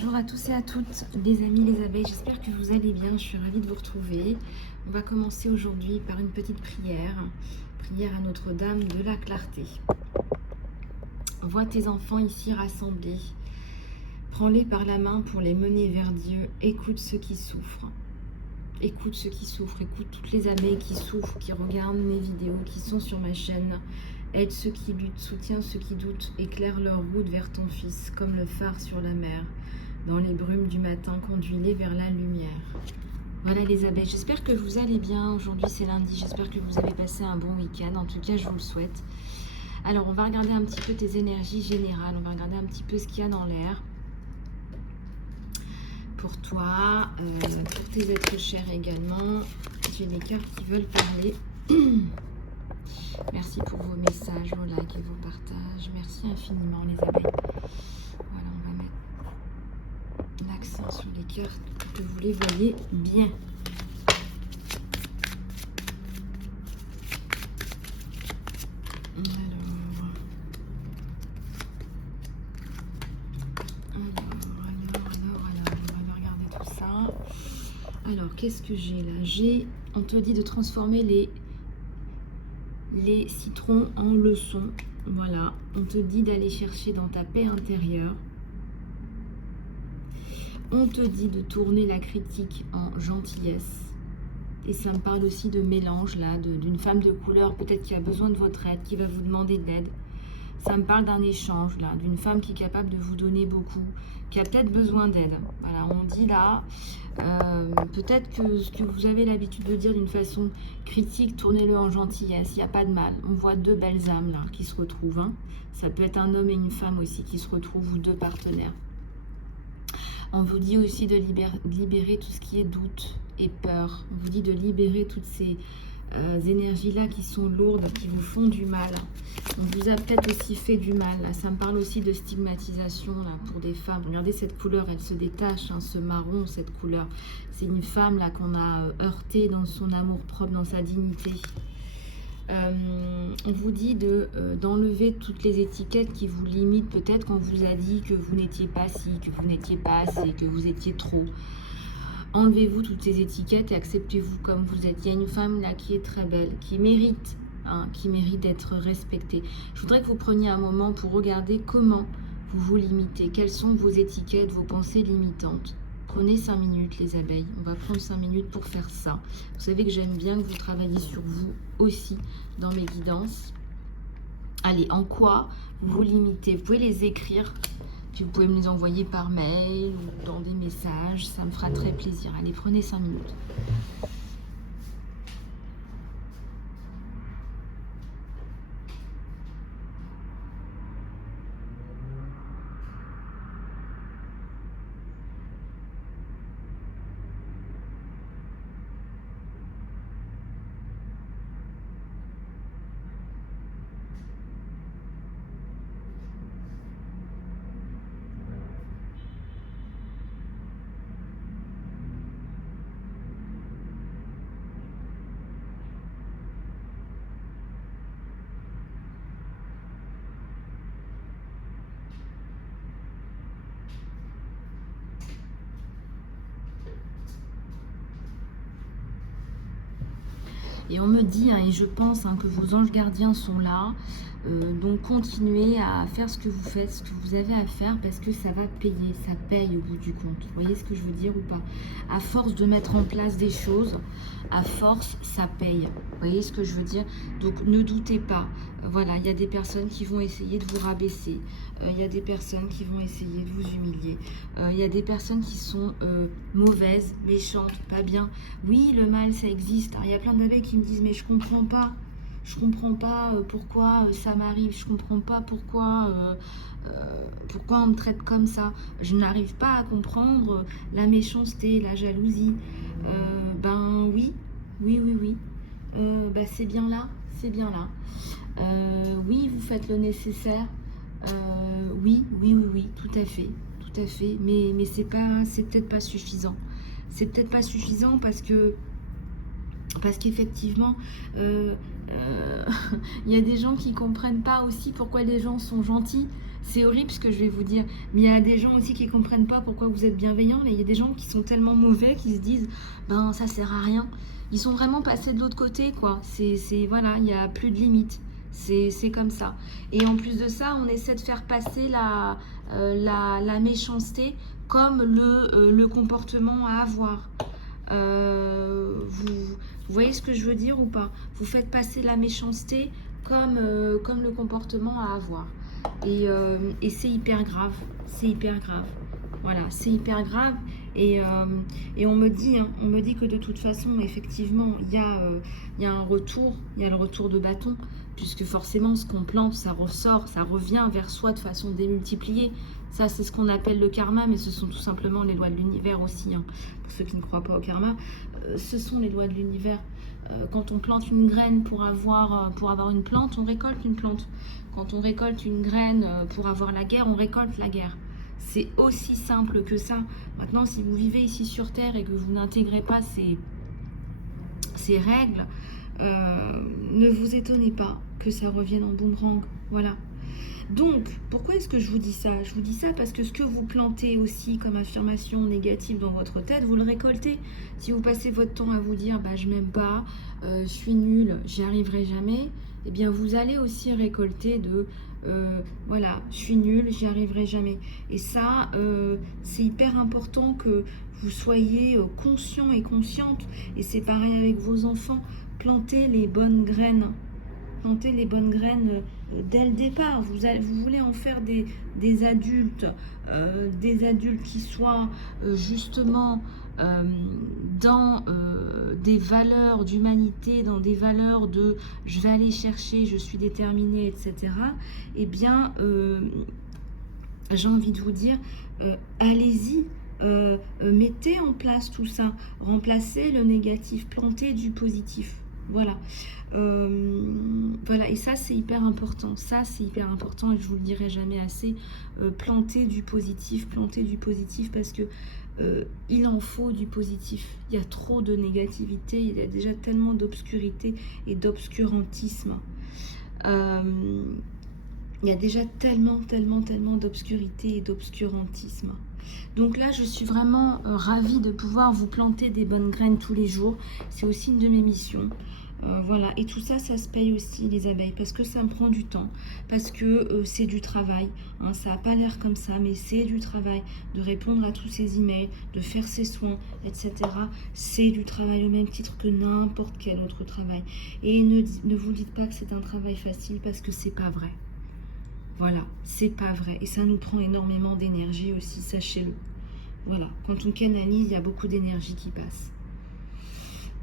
Bonjour à tous et à toutes, les amis, les abeilles, j'espère que vous allez bien, je suis ravie de vous retrouver. On va commencer aujourd'hui par une petite prière, prière à Notre-Dame de la Clarté. Vois tes enfants ici rassemblés, prends-les par la main pour les mener vers Dieu, écoute ceux qui souffrent. Écoute ceux qui souffrent, écoute toutes les abeilles qui souffrent, qui regardent mes vidéos, qui sont sur ma chaîne. Aide ceux qui luttent, soutiens ceux qui doutent, éclaire leur route vers ton Fils, comme le phare sur la mer. Dans les brumes du matin, conduis-les vers la lumière. Voilà les abeilles, j'espère que vous allez bien. Aujourd'hui c'est lundi, j'espère que vous avez passé un bon week-end. En tout cas, je vous le souhaite. Alors, on va regarder un petit peu tes énergies générales. On va regarder un petit peu ce qu'il y a dans l'air. Pour toi, pour tes êtres chers également. J'ai des cœurs qui veulent parler. Merci pour vos messages, vos likes et vos partages. Merci infiniment les abeilles. Voilà, on va mettre l'accent sur les cœurs pour que vous les voyez bien. Alors, qu'est-ce que j'ai là? On te dit de transformer les citrons en leçons. Voilà, on te dit d'aller chercher dans ta paix intérieure. On te dit de tourner la critique en gentillesse. Et ça me parle aussi de mélange là, d'une femme de couleur peut-être qui a besoin de votre aide, qui va vous demander de l'aide. Ça me parle d'un échange là, d'une femme qui est capable de vous donner beaucoup, qui a peut-être besoin d'aide. Voilà, on dit là, peut-être que ce que vous avez l'habitude de dire d'une façon critique, tournez-le en gentillesse, il n'y a pas de mal. On voit deux belles âmes là qui se retrouvent. Hein. Ça peut être un homme et une femme aussi qui se retrouvent, ou deux partenaires. On vous dit aussi de libérer tout ce qui est doute et peur. On vous dit de libérer toutes ces énergies-là qui sont lourdes, qui vous font du mal. On vous a peut-être aussi fait du mal. Là. Ça me parle aussi de stigmatisation là, pour des femmes. Regardez cette couleur, elle se détache, hein, ce marron, cette couleur. C'est une femme là qu'on a heurtée dans son amour propre, dans sa dignité. On vous dit d'enlever toutes les étiquettes qui vous limitent. Peut-être qu'on vous a dit que vous n'étiez pas ci, que vous n'étiez pas assez, que vous étiez trop. Enlevez-vous toutes ces étiquettes et acceptez-vous comme vous êtes. Il y a une femme là qui est très belle, qui mérite d'être respectée. Je voudrais que vous preniez un moment pour regarder comment vous vous limitez. Quelles sont vos étiquettes, vos pensées limitantes. Prenez 5 minutes les abeilles. On va prendre 5 minutes pour faire ça. Vous savez que j'aime bien que vous travailliez sur vous aussi dans mes guidances. Allez, en quoi vous vous limitez? Vous pouvez les écrire. Vous pouvez me les envoyer par mail ou dans des messages, ça me fera très plaisir. Allez, prenez 5 minutes. Et on me dit, et je pense que vos anges gardiens sont là, donc continuez à faire ce que vous faites, ce que vous avez à faire, parce que ça va payer, ça paye au bout du compte. Vous voyez ce que je veux dire ou pas? À force de mettre en place des choses, à force, ça paye. Vous voyez ce que je veux dire? Donc ne doutez pas. Voilà, il y a des personnes qui vont essayer de vous rabaisser. Il y a des personnes qui vont essayer de vous humilier. Il y a des personnes qui sont mauvaises, méchantes, pas bien. Oui, le mal, ça existe. Alors, il y a plein d'abeilles qui me disent, mais je comprends pas. Je comprends pas pourquoi ça m'arrive. Je comprends pas pourquoi on me traite comme ça. Je n'arrive pas à comprendre la méchanceté, la jalousie. Ben oui. C'est bien là. C'est bien là. Oui, vous faites le nécessaire. Oui, tout à fait. Tout à fait. Mais c'est peut-être pas suffisant. C'est peut-être pas suffisant parce qu'effectivement, il y a des gens qui comprennent pas aussi pourquoi les gens sont gentils. C'est horrible ce que je vais vous dire, mais il y a des gens aussi qui ne comprennent pas pourquoi vous êtes bienveillant. Il y a des gens qui sont tellement mauvais qui se disent ben ça sert à rien. Ils sont vraiment passés de l'autre côté, quoi. Voilà, il n'y a plus de limite. C'est comme ça. Et en plus de ça, on essaie de faire passer la méchanceté comme le comportement à avoir. Vous voyez ce que je veux dire ou pas? Vous faites passer la méchanceté comme le comportement à avoir. Et c'est hyper grave. C'est hyper grave. Voilà, c'est hyper grave. Et on me dit que de toute façon, effectivement, il y a un retour, il y a le retour de bâton, puisque forcément, ce qu'on plante, ça ressort, ça revient vers soi de façon démultipliée. Ça, c'est ce qu'on appelle le karma, mais ce sont tout simplement les lois de l'univers aussi. Hein. Pour ceux qui ne croient pas au karma, ce sont les lois de l'univers. Quand on plante une graine pour avoir une plante, on récolte une plante. Quand on récolte une graine pour avoir la guerre, on récolte la guerre. C'est aussi simple que ça. Maintenant, si vous vivez ici sur Terre et que vous n'intégrez pas ces règles, ne vous étonnez pas que ça revienne en boomerang. Voilà. Donc, pourquoi est-ce que je vous dis ça? Je vous dis ça parce que ce que vous plantez aussi comme affirmation négative dans votre tête, vous le récoltez. Si vous passez votre temps à vous dire bah, « je m'aime pas, je suis nulle, j'y arriverai jamais », eh bien vous allez aussi récolter de voilà, je suis nulle, j'y arriverai jamais. Et ça, c'est hyper important que vous soyez conscient et consciente. Et c'est pareil avec vos enfants. Plantez les bonnes graines. Plantez les bonnes graines dès le départ. Vous voulez en faire des adultes qui soient justement dans des valeurs d'humanité, dans des valeurs de je vais aller chercher, je suis déterminée, etc. Eh bien, j'ai envie de vous dire, allez-y. Mettez en place tout ça, remplacez le négatif, plantez du positif. Voilà. Voilà, et ça c'est hyper important. Ça c'est hyper important et je vous le dirai jamais assez. Plantez du positif parce que il en faut du positif. Il y a trop de négativité, il y a déjà tellement d'obscurité et d'obscurantisme. Il y a déjà tellement d'obscurité et d'obscurantisme. Donc là, je suis vraiment ravie de pouvoir vous planter des bonnes graines tous les jours. C'est aussi une de mes missions. Voilà, et tout ça, ça se paye aussi, les abeilles, parce que ça me prend du temps, parce que c'est du travail. Hein, ça n'a pas l'air comme ça, mais c'est du travail. De répondre à tous ces emails, de faire ses soins, etc. C'est du travail au même titre que n'importe quel autre travail. Et ne vous dites pas que c'est un travail facile, parce que c'est pas vrai. Voilà, c'est pas vrai. Et ça nous prend énormément d'énergie aussi, sachez-le. Voilà, quand on canalise, il y a beaucoup d'énergie qui passe.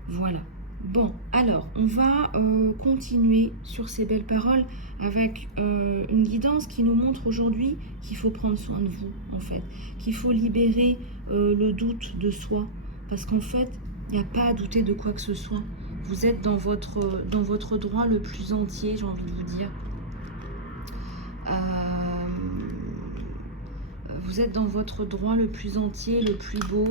Voilà. Bon, alors, on va continuer sur ces belles paroles avec une guidance qui nous montre aujourd'hui qu'il faut prendre soin de vous, en fait. Qu'il faut libérer le doute de soi. Parce qu'en fait, il n'y a pas à douter de quoi que ce soit. Vous êtes dans votre droit le plus entier, j'ai envie de vous dire. Vous êtes dans votre droit le plus entier, le plus beau.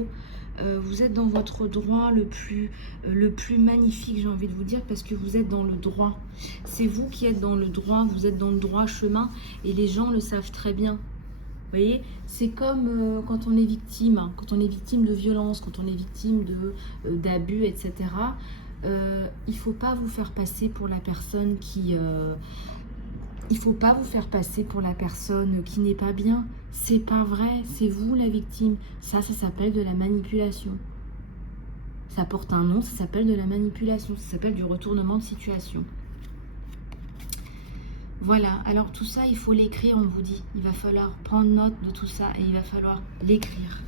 Vous êtes dans votre droit le plus magnifique, j'ai envie de vous dire, parce que vous êtes dans le droit. C'est vous qui êtes dans le droit, vous êtes dans le droit chemin, et les gens le savent très bien. Vous voyez, c'est comme quand on est victime, hein, quand on est victime de violence, quand on est victime d'abus, etc. Il ne faut pas vous faire passer pour la personne qui... il ne faut pas vous faire passer pour la personne qui n'est pas bien. C'est pas vrai, c'est vous la victime. Ça s'appelle de la manipulation. Ça porte un nom, ça s'appelle de la manipulation. Ça s'appelle du retournement de situation. Voilà, alors tout ça, il faut l'écrire, on vous dit. Il va falloir prendre note de tout ça et il va falloir l'écrire.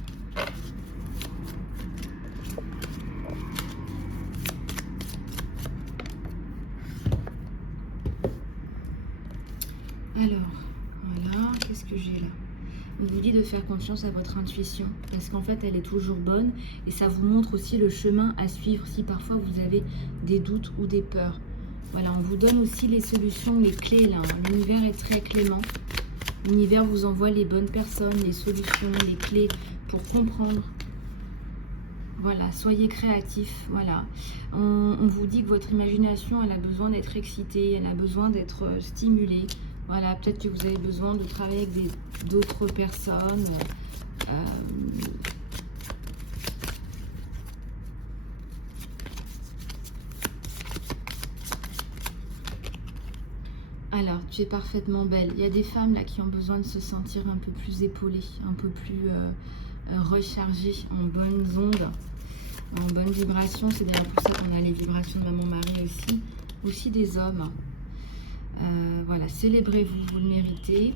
Alors, voilà, qu'est-ce que j'ai là? On vous dit de faire confiance à votre intuition, parce qu'en fait, elle est toujours bonne, et ça vous montre aussi le chemin à suivre si parfois vous avez des doutes ou des peurs. Voilà, on vous donne aussi les solutions, les clés là. L'univers est très clément. L'univers vous envoie les bonnes personnes, les solutions, les clés pour comprendre. Voilà, soyez créatifs, voilà. On vous dit que votre imagination, elle a besoin d'être excitée, elle a besoin d'être stimulée. Voilà, peut-être que vous avez besoin de travailler avec d'autres personnes. Alors, tu es parfaitement belle. Il y a des femmes là qui ont besoin de se sentir un peu plus épaulées, un peu plus rechargées, en bonnes ondes, en bonne vibration. C'est d'ailleurs pour ça qu'on a les vibrations de maman Marie aussi. Aussi des hommes. Voilà, célébrez-vous, vous le méritez.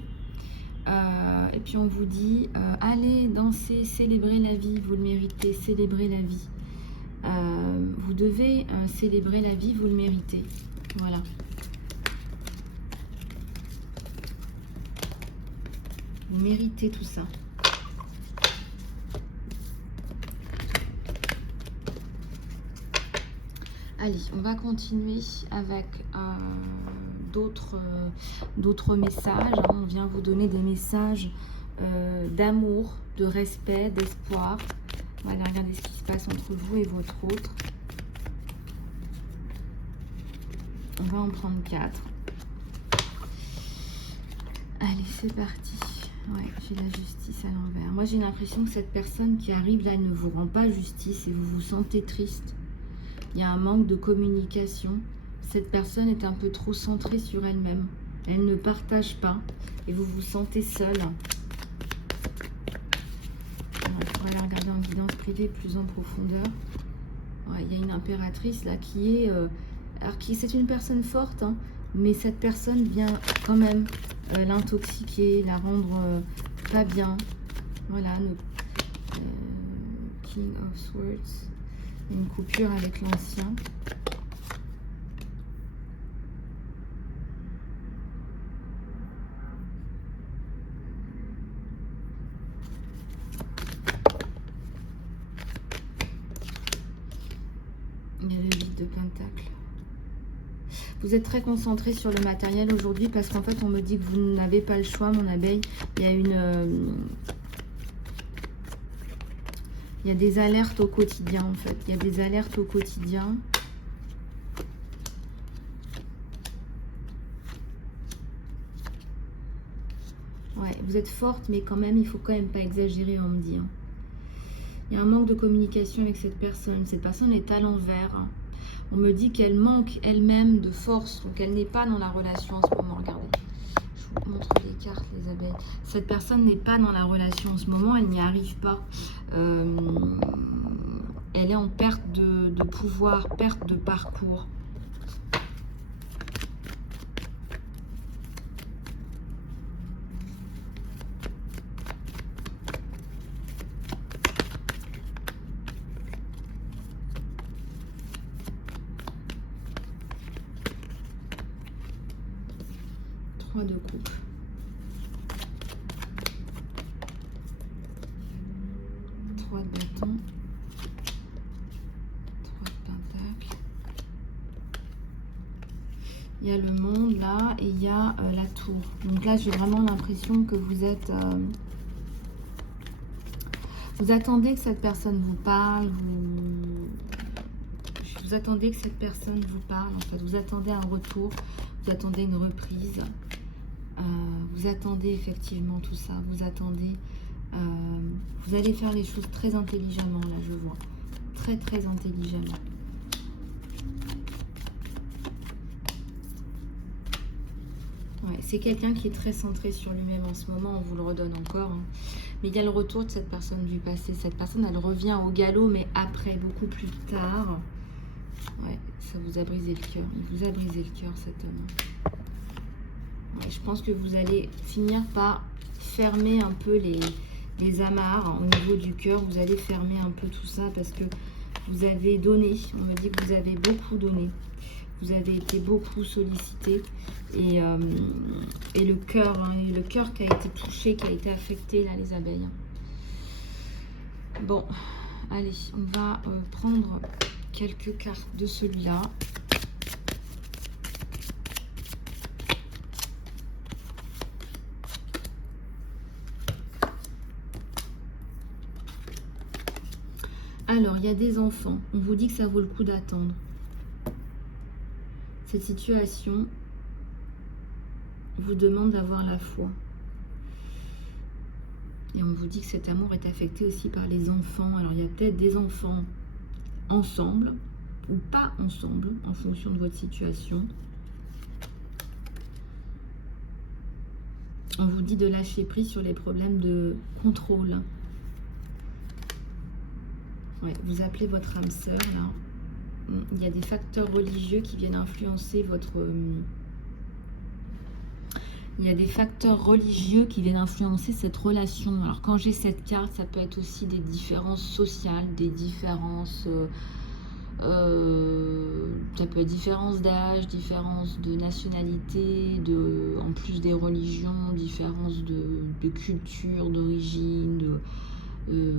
Et puis on vous dit, allez danser, célébrer la vie, vous le méritez, célébrer la vie. Vous devez célébrer la vie, vous le méritez. Voilà. Vous méritez tout ça. Allez, on va continuer avec d'autres messages. Hein. On vient vous donner des messages d'amour, de respect, d'espoir. Voilà, regardez ce qui se passe entre vous et votre autre. On va en prendre 4. Allez, c'est parti. Ouais, j'ai la justice à l'envers. Moi, j'ai l'impression que cette personne qui arrive là, elle ne vous rend pas justice et vous vous sentez triste. Il y a un manque de communication. Cette personne est un peu trop centrée sur elle-même. Elle ne partage pas et vous vous sentez seul. On va la regarder en guidance privée plus en profondeur. Ouais, il y a une impératrice là qui est... alors c'est une personne forte, hein, mais cette personne vient quand même l'intoxiquer, la rendre pas bien. Voilà, King of Swords. Une coupure avec l'ancien. Il y a le vide de pentacle. Vous êtes très concentré sur le matériel aujourd'hui parce qu'en fait on me dit que vous n'avez pas le choix, mon abeille. Il y a il y a des alertes au quotidien en fait. Il y a des alertes au quotidien. Ouais, vous êtes forte, mais quand même, il faut quand même pas exagérer, on me dit. Hein. Il y a un manque de communication avec cette personne. Cette personne est à l'envers. On me dit qu'elle manque elle-même de force. Donc, elle n'est pas dans la relation en ce moment. Regardez. Je vous montre les cartes, les abeilles. Cette personne n'est pas dans la relation en ce moment. Elle n'y arrive pas. Elle est en perte de pouvoir, perte de parcours. De coupe. 3 de bâton. 3 de pentacle. Il y a le monde là et il y a la tour. Donc là, j'ai vraiment l'impression que vous êtes... vous attendez que cette personne vous parle. Vous attendez que cette personne vous parle. En fait, vous attendez un retour. Vous attendez une reprise. Vous attendez effectivement tout ça, vous attendez, vous allez faire les choses très intelligemment, là je vois, très très intelligemment. Ouais, c'est quelqu'un qui est très centré sur lui-même en ce moment, on vous le redonne encore, hein. Mais il y a le retour de cette personne du passé, cette personne elle revient au galop, mais après, beaucoup plus tard. Ouais, ça vous a brisé le cœur, il vous a brisé le cœur cet homme. Je pense que vous allez finir par fermer un peu les amarres au niveau du cœur. Vous allez fermer un peu tout ça parce que vous avez donné. On me dit que vous avez beaucoup donné. Vous avez été beaucoup sollicité. Et le cœur, hein, le cœur qui a été touché, qui a été affecté, là, les abeilles. Bon, allez, on va prendre quelques cartes de celui-là. Alors, il y a des enfants. On vous dit que ça vaut le coup d'attendre. Cette situation vous demande d'avoir la foi. Et on vous dit que cet amour est affecté aussi par les enfants. Alors il y a peut-être des enfants ensemble ou pas ensemble en fonction de votre situation. On vous dit de lâcher prise sur les problèmes de contrôle. Ouais, vous appelez votre âme sœur là. Il y a des facteurs religieux qui viennent influencer votre... Il y a des facteurs religieux qui viennent influencer cette relation. Alors quand j'ai cette carte, ça peut être aussi des différences sociales, des différences... ça peut être différence d'âge, différence de nationalité, en plus des religions, différence de culture, d'origine,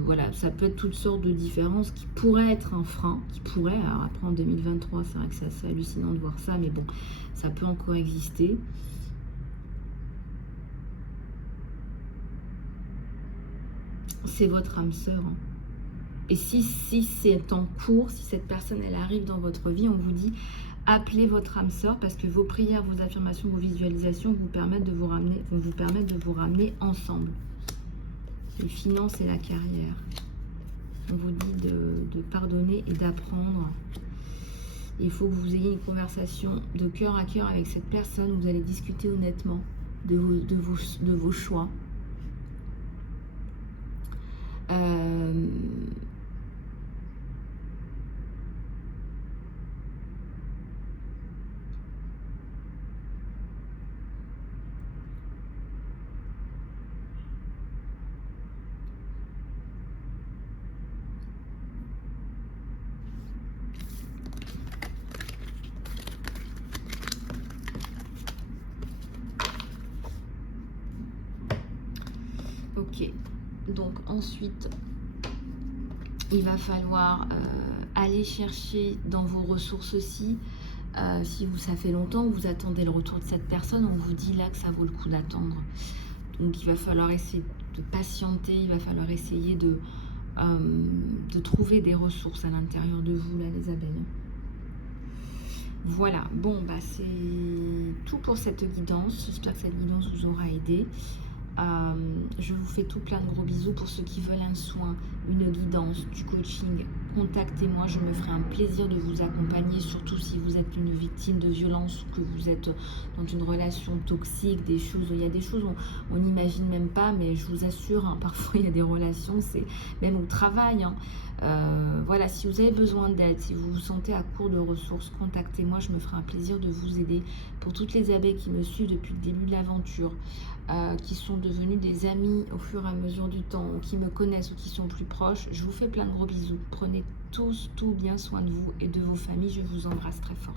voilà, ça peut être toutes sortes de différences qui pourraient être un frein, alors après en 2023, c'est vrai que c'est assez hallucinant de voir ça, mais bon, ça peut encore exister. C'est votre âme sœur, hein. Et si c'est en cours, si cette personne elle arrive dans votre vie, on vous dit appelez votre âme sœur parce que vos prières, vos affirmations, vos visualisations vont vous permettre de vous ramener ensemble. Les finances et la carrière. On vous dit de pardonner et d'apprendre. Il faut que vous ayez une conversation de cœur à cœur avec cette personne. Vous allez discuter honnêtement de vos choix. Ok, donc ensuite, il va falloir aller chercher dans vos ressources aussi. Si ça fait longtemps que vous attendez le retour de cette personne, on vous dit là que ça vaut le coup d'attendre. Donc il va falloir essayer de patienter, il va falloir essayer de trouver des ressources à l'intérieur de vous, là, les abeilles. Voilà, bon, bah c'est tout pour cette guidance. J'espère que cette guidance vous aura aidé. Je vous fais tout plein de gros bisous. Pour ceux qui veulent un soin, une guidance, du coaching, contactez-moi, je me ferai un plaisir de vous accompagner, surtout si vous êtes une victime de violence ou que vous êtes dans une relation toxique, il y a des choses on n'imagine même pas, mais je vous assure, hein, parfois il y a des relations, c'est même au travail, hein. Voilà, si vous avez besoin d'aide, si vous vous sentez à court de ressources, contactez-moi, je me ferai un plaisir de vous aider. Pour toutes les abeilles qui me suivent depuis le début de l'aventure, qui sont devenus des amis au fur et à mesure du temps, qui me connaissent ou qui sont plus proches, je vous fais plein de gros bisous. Prenez tous tout bien soin de vous et de vos familles. Je vous embrasse très fort.